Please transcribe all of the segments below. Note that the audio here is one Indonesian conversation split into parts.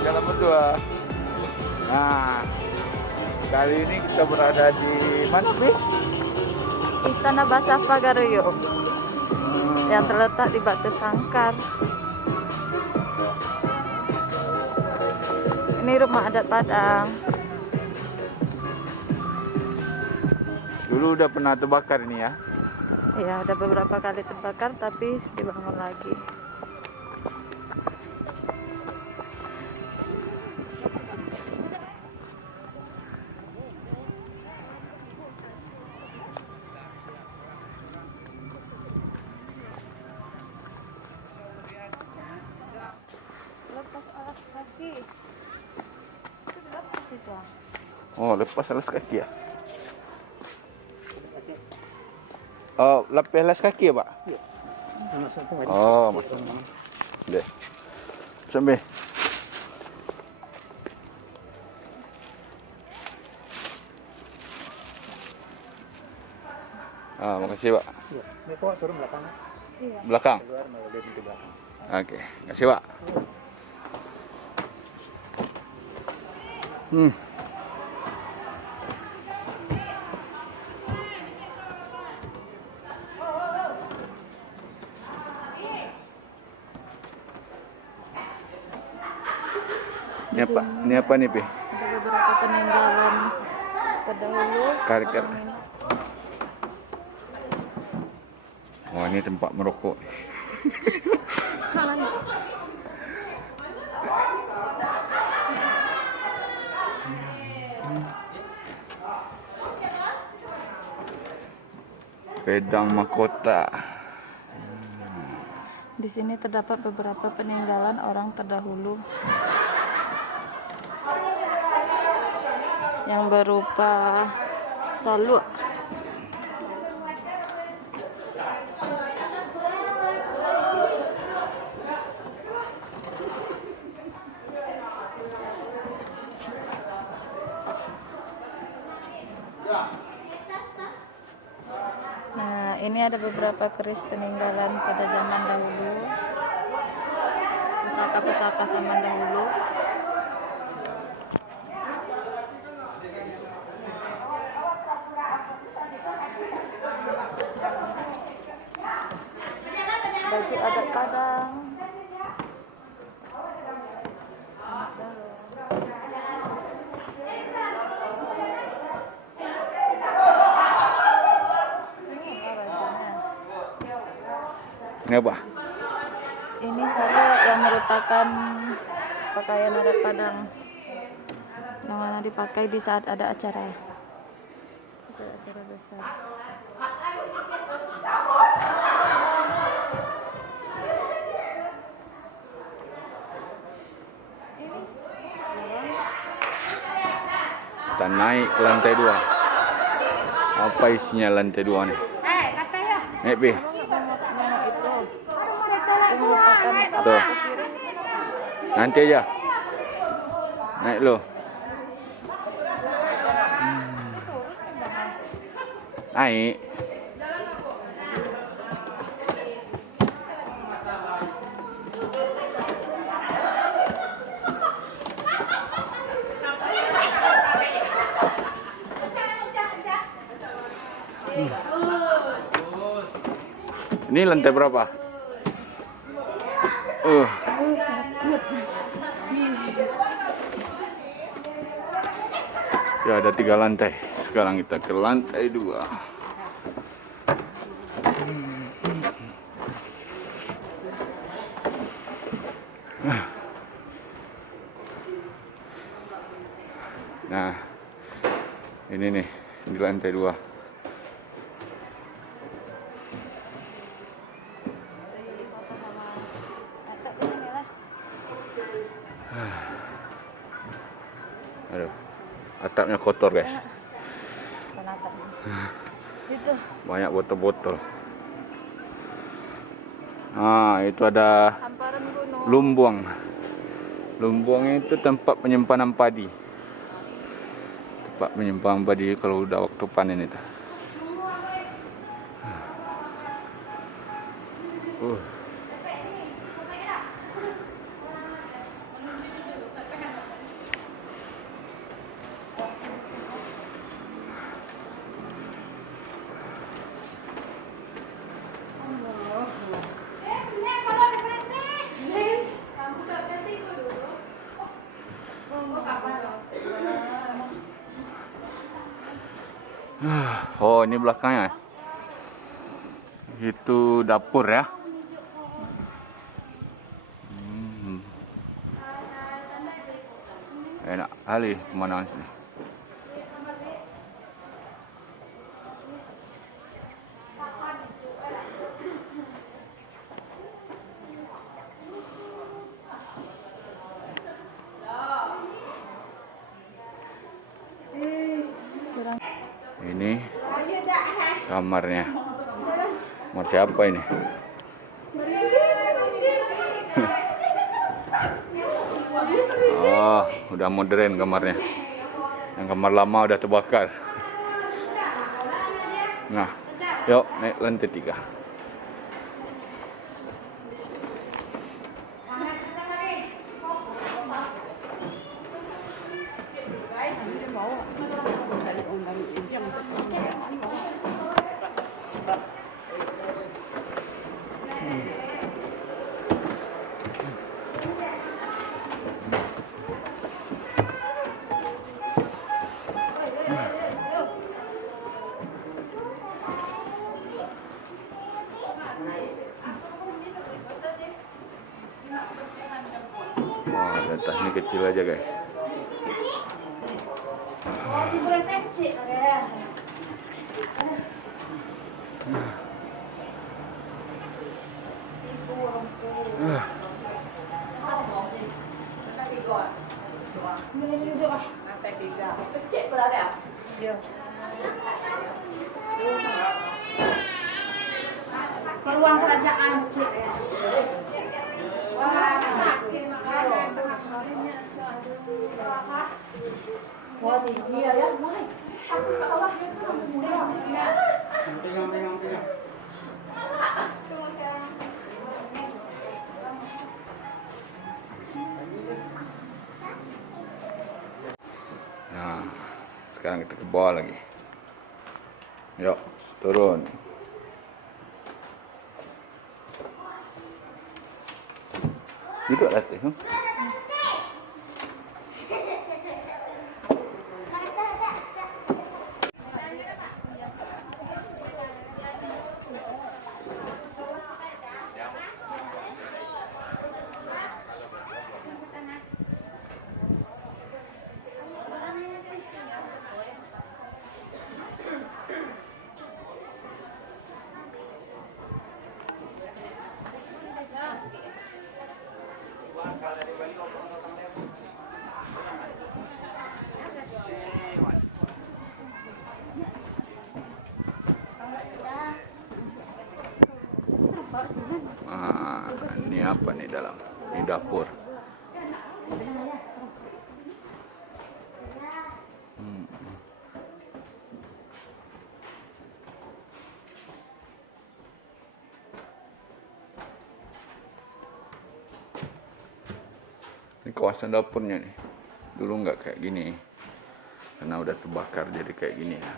jalan berdua. Nah, kali ini kita berada di mana, Pi? Istana Basah Pagaruyo yang terletak di Batu Sangkar. Ini rumah adat Padang. Dulu udah pernah terbakar ini ya? Ya, ada beberapa kali terbakar tapi dibangun lagi. Lepas alas kaki. Itu lepas itu. Oh, lepas alas kaki ya? Oh, lapis alas kaki ya, Pak? Iya. Oh, masuk. Deh. Sampai. Ah, makasih, Pak. Iya. Ini kok turun belakang. Iya. Belakang. Keluar melalui pintu belakang. Oke, makasih, Pak. Ini apa nih, Pi? Ada beberapa peninggalan terdahulu. Karikir. Oh, ini tempat merokok. Pedang mahkota. Di sini terdapat beberapa peninggalan orang terdahulu yang berupa saluk. Nah, ini ada beberapa keris peninggalan pada zaman dahulu, pusaka-pusaka zaman dahulu. Baju adat Padang. Ini apa? Ini sarung yang merupakan pakaian adat Padang yang mana dipakai di saat ada acara besar. Kita naik ke lantai 2. Apa isinya lantai 2 nih? Naik, Pi. Tuh. Nanti aja. Naik lo. Naik. Ini lantai berapa? Ya, ada 3 lantai. Sekarang kita ke lantai 2. Nah, ini nih, di lantai 2. Aduh, atapnya kotor, guys. Itu. Banyak botol-botol. Nah, itu ada Hamparan gunung. lumbung. Lumbung itu tempat penyimpanan padi. Tempat penyimpanan padi kalau udah waktu panen itu. Oh, ini belakangnya. Itu dapur ya. Enak kali pemandangan sini. Ini kamarnya. Kamar siapa ini? Oh, udah modern kamarnya. Yang kamar lama udah terbakar. Nah, yuk naik lantai 3. Wah, letak ini kecil aja guys. Ke ruang kerajaan kecil ya. Wah, tinggi ya. Nah, sekarang kita ke bawah lagi. Yuk, turun. Duduk latih. Ini apa nih dalam? Ini dapur. Ini kawasan dapurnya nih. Dulu nggak kayak gini, karena udah terbakar jadi kayak gini ya.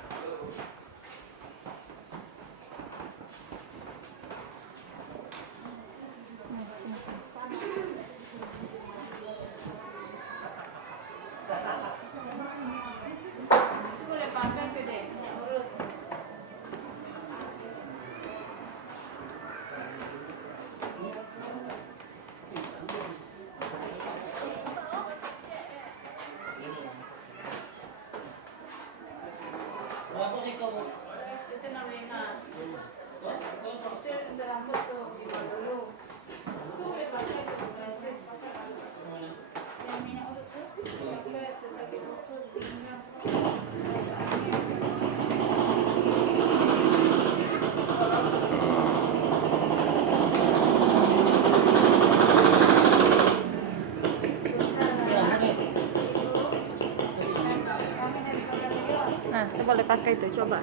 Nah, itu boleh pakai itu, coba.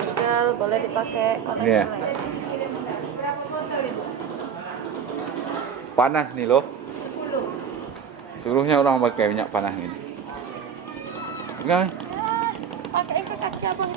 Tinggal boleh dipakai. Iya. Panas nih loh. Suruhnya orang pakai minyak panas gini. Enggak. Pakai ke kaki abang.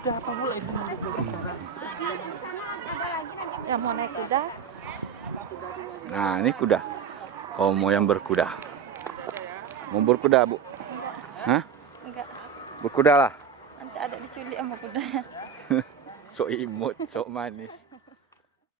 Kuda apa mulai ini? Yang mau naik kuda? Nah, ini kuda. Kau mau yang berkuda? Mau berkuda, Bu? Hah? Enggak. Berkuda lah. Nanti ada diculik sama kudanya. Sok imut, sok manis.